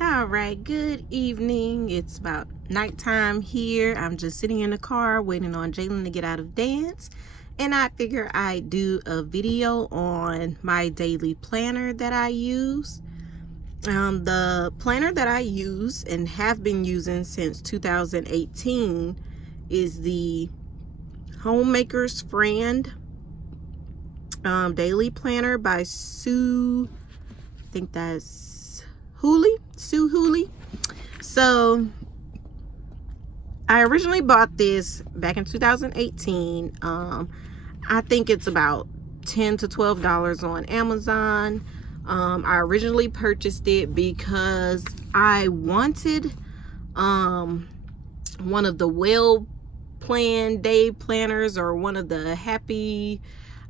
All right, good evening. It's about nighttime here. I'm just sitting in the car waiting on Jalen to get out of dance. And I figure I'd do a video on my daily planner that I use. The planner that I use and have been using since 2018 is the Homemakers Friend Daily Planner by Sue. I think that's Sue Hooley. So I originally bought this back in 2018. I think it's about $10 to $12 on Amazon. I originally purchased it because I wanted one of the well planned day planners, or one of the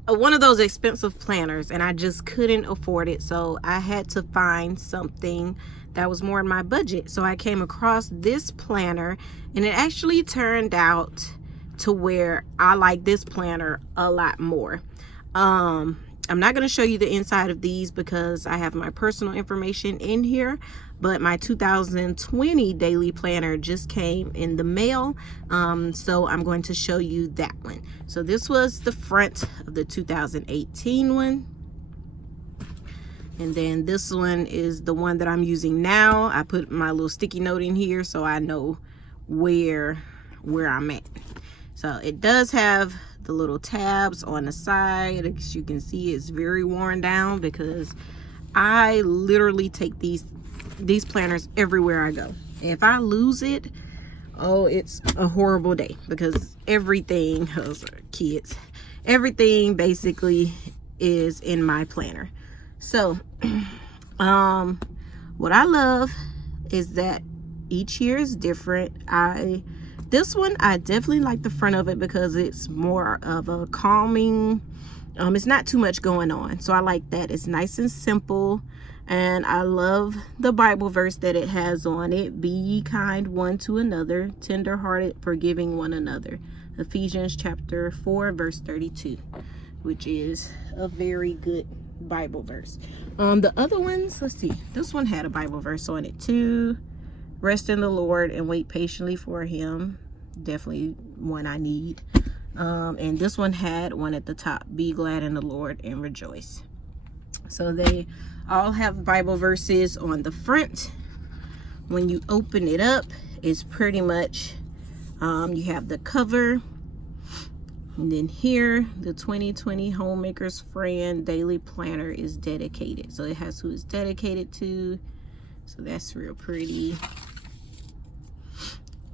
one of those expensive planners, and I just couldn't afford it. So I had to find something that was more in my budget. So I came across this planner, and it actually turned out to where I like this planner a lot more. I'm not going to show you the inside of these because I have my personal information in here, but my 2020 daily planner just came in the mail, so I'm going to show you that one. So this was the front of the 2018 one, and then this one is the one that I'm using now. I put my little sticky note in here so I know where I'm at. So it does have the little tabs on the side. As you can see, it's very worn down because I literally take these planners everywhere I go. If I lose it, oh, it's a horrible day, because everything, kids, everything basically is in my planner. So what I love is that each year is different. This one, I definitely like the front of it because it's more of a calming, it's not too much going on. So I like that. It's nice and simple. And I love the Bible verse that it has on it. Be ye kind one to another, tender-hearted, forgiving one another. Ephesians chapter 4, verse 32, which is a very good Bible verse. The other ones, let's see. This one had a Bible verse on it too. Rest in the Lord and wait patiently for him. Definitely one I need. And this one had one at the top. Be glad in the Lord and rejoice. So they all have Bible verses on the front. When you open it up, it's pretty much, you have the cover. And then here, the 2020 Homemakers Friend Daily Planner is dedicated. So it has who it's dedicated to. So that's real pretty.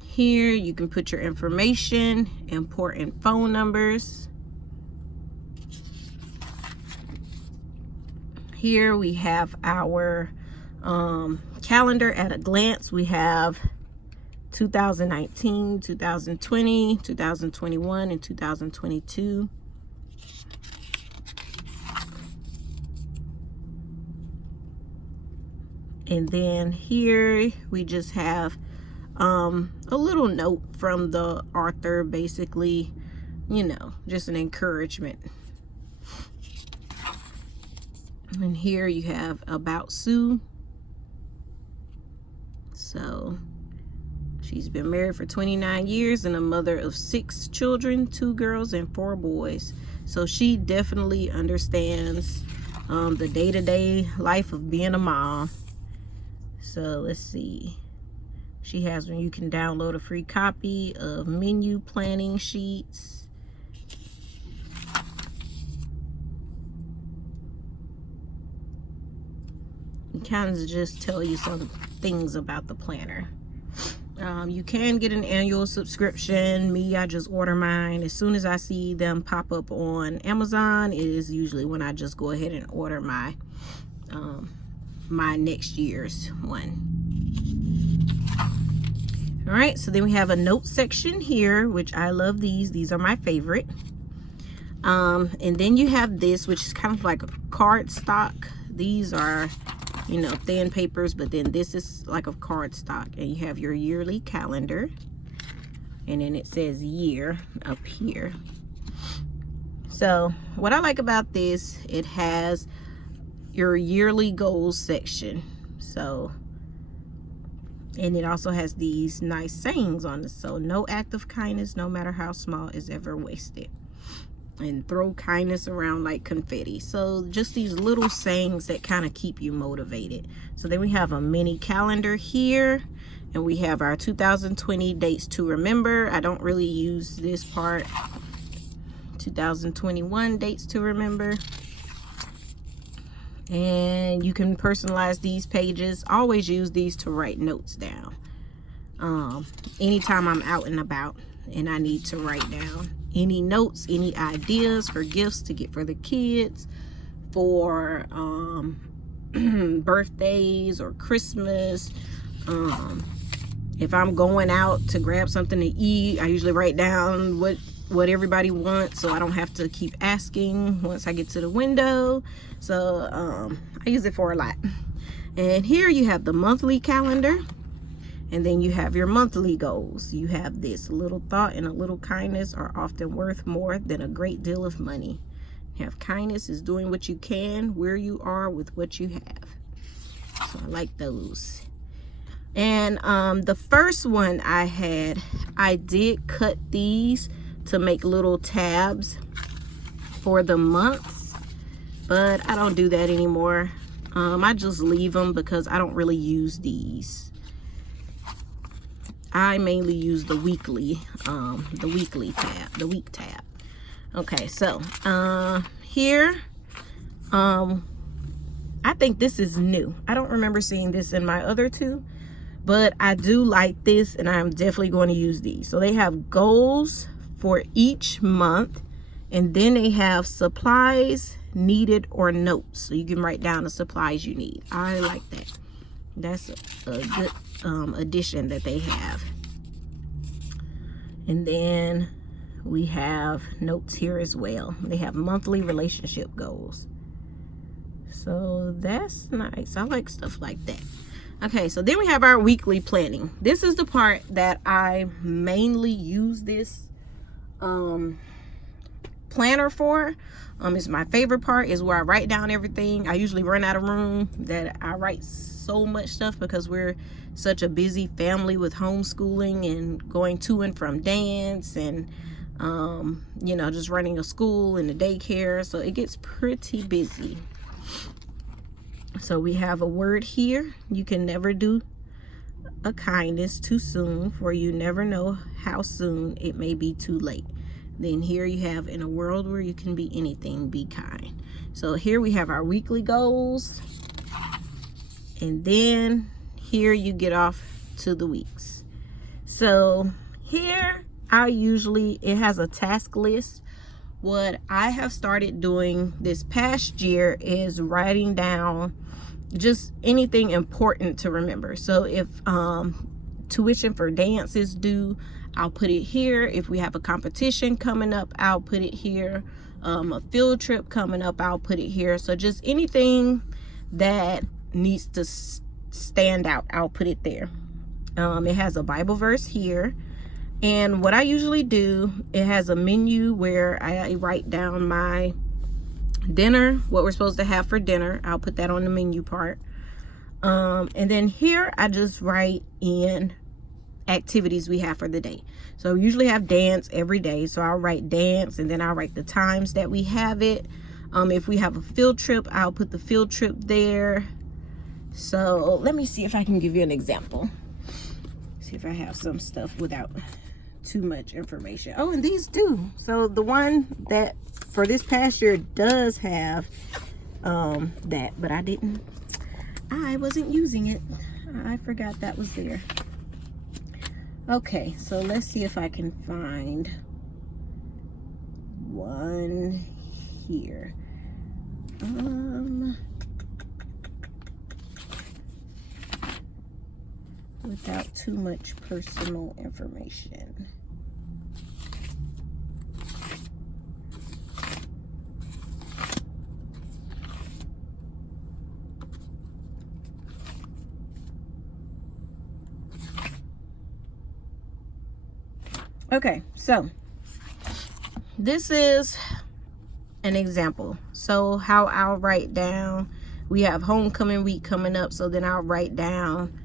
Here you can put your information, important phone numbers. Here we have our calendar at a glance. We have 2019, 2020, 2021, and 2022. And then here we just have a little note from the author, basically, you know, just an encouragement. And here you have about Sue. So she's been married for 29 years and a mother of 6 children, 2 girls and 4 boys. So she definitely understands the day-to-day life of being a mom. So let's see. She has when you can download a free copy of menu planning sheets. It kind of just tell you some things about the planner. You can get an annual subscription. Me, I just order mine. As soon as I see them pop up on Amazon, it is usually when I just go ahead and order my my next year's one. All right, so then we have a note section here, which I love these. These are my favorite. And then you have this, which is kind of like a card stock. These are, you know, thin papers, but then this is like a card stock. And you have your yearly calendar. And then it says year up here. So what I like about this, it has your yearly goals section. So And it also has these nice sayings on it. So, no act of kindness, no matter how small, is ever wasted. And throw kindness around like confetti. So just these little sayings that kind of keep you motivated. So then we have a mini calendar here, and we have our 2020 dates to remember. I don't really use this part. 2021 dates to remember. And you can personalize these pages. Always use these to write notes down. Anytime I'm out and about and I need to write down any notes, any ideas for gifts to get for the kids, for birthdays or Christmas. If I'm going out to grab something to eat, I usually write down what everybody wants, so I don't have to keep asking once I get to the window. So I use it for a lot. And here you have the monthly calendar, and then you have your monthly goals. You have this: a little thought and a little kindness are often worth more than a great deal of money. You have kindness is doing what you can where you are with what you have. So I like those. And the first one I did cut these to make little tabs for the months, but I don't do that anymore. I just leave them because I don't really use these. I mainly use the weekly tab, the week tab. Okay, so here, I think this is new. I don't remember seeing this in my other two, but I do like this, and I'm definitely going to use these. So they have goals for each month, and then they have supplies needed or notes, so you can write down the supplies you need. I like that. That's a good addition that they have. And then we have notes here as well. They have monthly relationship goals, so that's nice. I like stuff like that. Okay, so then we have our weekly planning. This is the part that I mainly use this planner for. It's my favorite part, is where I write down everything. I usually run out of room that I write so much stuff because we're such a busy family with homeschooling and going to and from dance and you know, just running a school and a daycare, so it gets pretty busy. So we have a word here: you can never do a kindness too soon, for you never know how soon it may be too late. Then here you have, in a world where you can be anything, be kind. So here we have our weekly goals, and then here you get off to the weeks. So here it has a task list. What I have started doing this past year is writing down just anything important to remember. So if tuition for dance is due, I'll put it here. If we have a competition coming up, I'll put it here. A field trip coming up, I'll put it here. So just anything that needs to stand out, I'll put it there. It has a Bible verse here. And what I usually do, it has a menu where I write down my dinner, what we're supposed to have for dinner. I'll put that on the menu part. And then here I just write in activities we have for the day. So we usually have dance every day, so I'll write dance, and then I'll write the times that we have it. If we have a field trip, I'll put the field trip there. So let me see if I can give you an example. See if I have some stuff without too much information. Oh, and these do. So the one that for this past year does have that, but I wasn't using it. I forgot that was there. Okay, so let's see if I can find one here. Without too much personal information. Okay, so this is an example. So how I'll write down, we have homecoming week coming up, so then I'll write down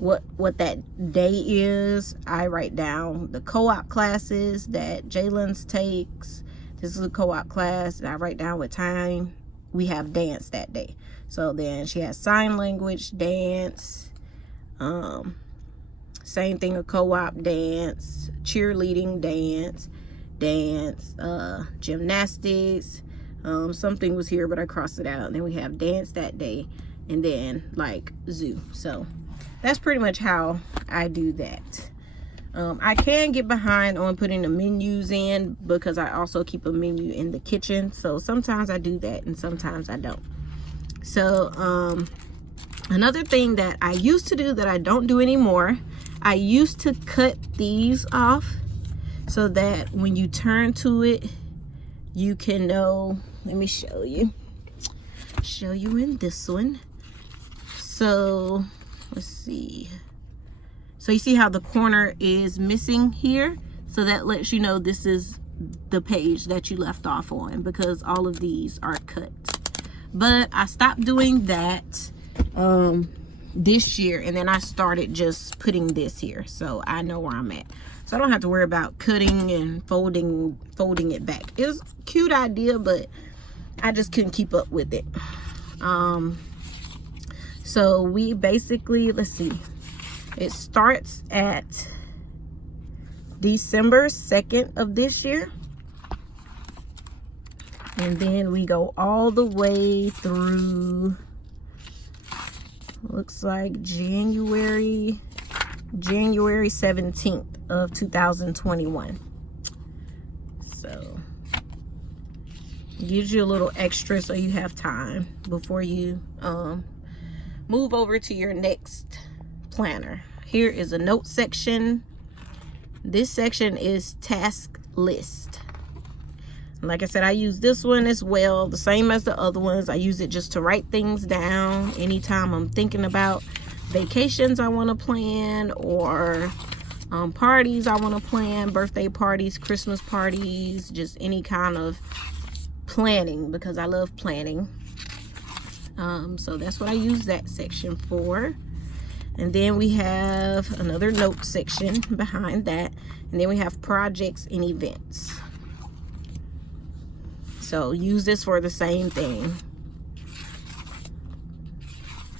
what that day is. I write down the co-op classes that Jalen's takes. This is a co-op class, and I write down what time we have dance that day. So then she has sign language, dance, same thing, a co-op dance, cheerleading dance, gymnastics. Something was here, but I crossed it out. And then we have dance that day, and then like zoo. So that's pretty much how I do that. I can get behind on putting the menus in because I also keep a menu in the kitchen. So sometimes I do that and sometimes I don't. So another thing that I used to do that I don't do anymore, I used to cut these off so that when you turn to it, you can know. Let me show you in this one. So let's see. So you see how the corner is missing here? So that lets you know this is the page that you left off on, because all of these are cut. But I stopped doing that this year, and then I started just putting this here so I know where I'm at. So I don't have to worry about cutting and folding it back. It was a cute idea, but I just couldn't keep up with it. So we basically, let's see, it starts at December 2nd of this year, and then we go all the way through, looks like January 17th of 2021. So gives you a little extra so you have time before you move over to your next planner. Here is a note section. This section is task list. Like I said, I use this one as well, the same as the other ones. I use it just to write things down anytime I'm thinking about vacations I want to plan, or parties I want to plan, birthday parties, Christmas parties, just any kind of planning, because I love planning. So that's what I use that section for. And then we have another note section behind that, and then we have projects and events. So use this for the same thing.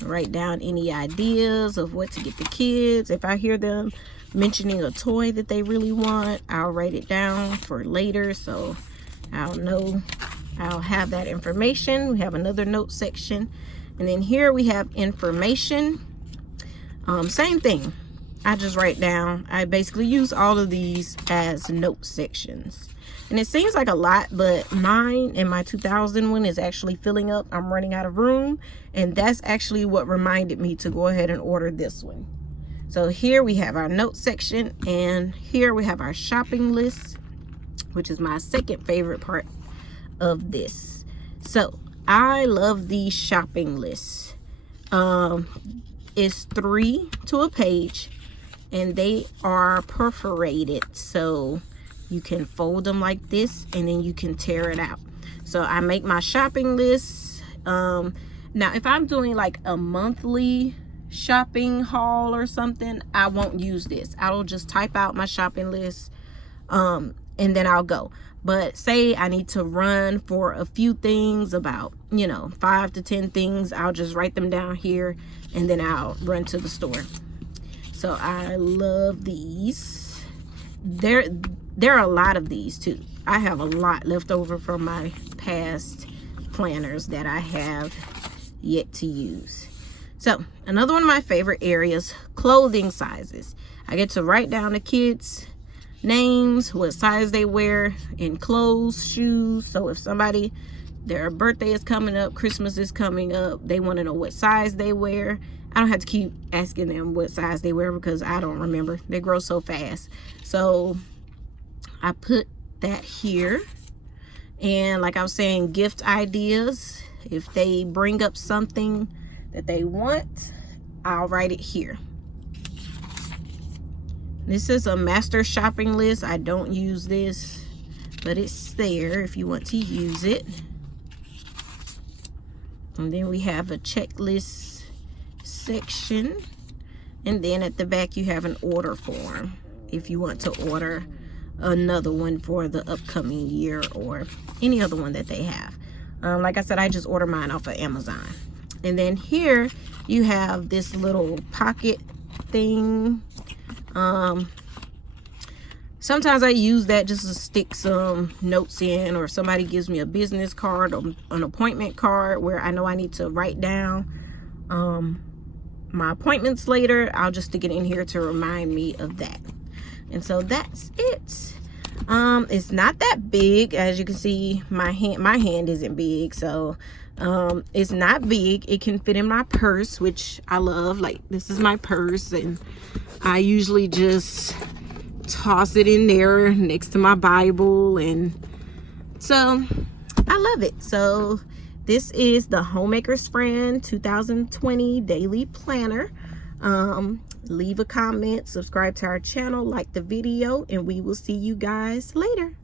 Write down any ideas of what to get the kids. If I hear them mentioning a toy that they really want, I'll write it down for later, so I'll know, I'll have that information. We have another note section, and then here we have information. Same thing. I just write down. I basically use all of these as note sections. And it seems like a lot, but mine and my 2000 one is actually filling up. I'm running out of room, and that's actually what reminded me to go ahead and order this one. So here we have our note section, and here we have our shopping list, which is my second favorite part of this. So I love these shopping lists. It's 3 to a page, and they are perforated, so you can fold them like this, and then you can tear it out. So I make my shopping lists. Now if I'm doing like a monthly shopping haul or something, I won't use this. I'll just type out my shopping list, and then I'll go. But say I need to run for a few things, about 5 to 10 things, I'll just write them down here, and then I'll run to the store. So I love these. There are a lot of these too. I have a lot left over from my past planners that I have yet to use. So another one of my favorite areas, clothing sizes. I get to write down the kids' names, what size they wear in clothes, shoes. So if somebody, their birthday is coming up, Christmas is coming up, they want to know what size they wear, I don't have to keep asking them what size they wear because I don't remember. They grow so fast. So I put that here. And like I was saying, gift ideas. If they bring up something that they want, I'll write it here. This is a master shopping list. I don't use this, but it's there if you want to use it. And then we have a checklist section. And then at the back you have an order form if you want to order another one for the upcoming year or any other one that they have. Like I said, I just ordered mine off of Amazon. And then here you have this little pocket thing. Sometimes I use that just to stick some notes in, or somebody gives me a business card or an appointment card where I know I need to write down my appointments later. I'll just stick it in here to remind me of that. And so that's it. It's not that big. As you can see, my hand isn't big, so it's not big. It can fit in my purse, which I love. Like, this is my purse, and I usually just toss it in there next to my Bible, and so I love it. So this is the Homemakers Friend 2020 Daily Planner. Leave a comment, subscribe to our channel, like the video, and we will see you guys later.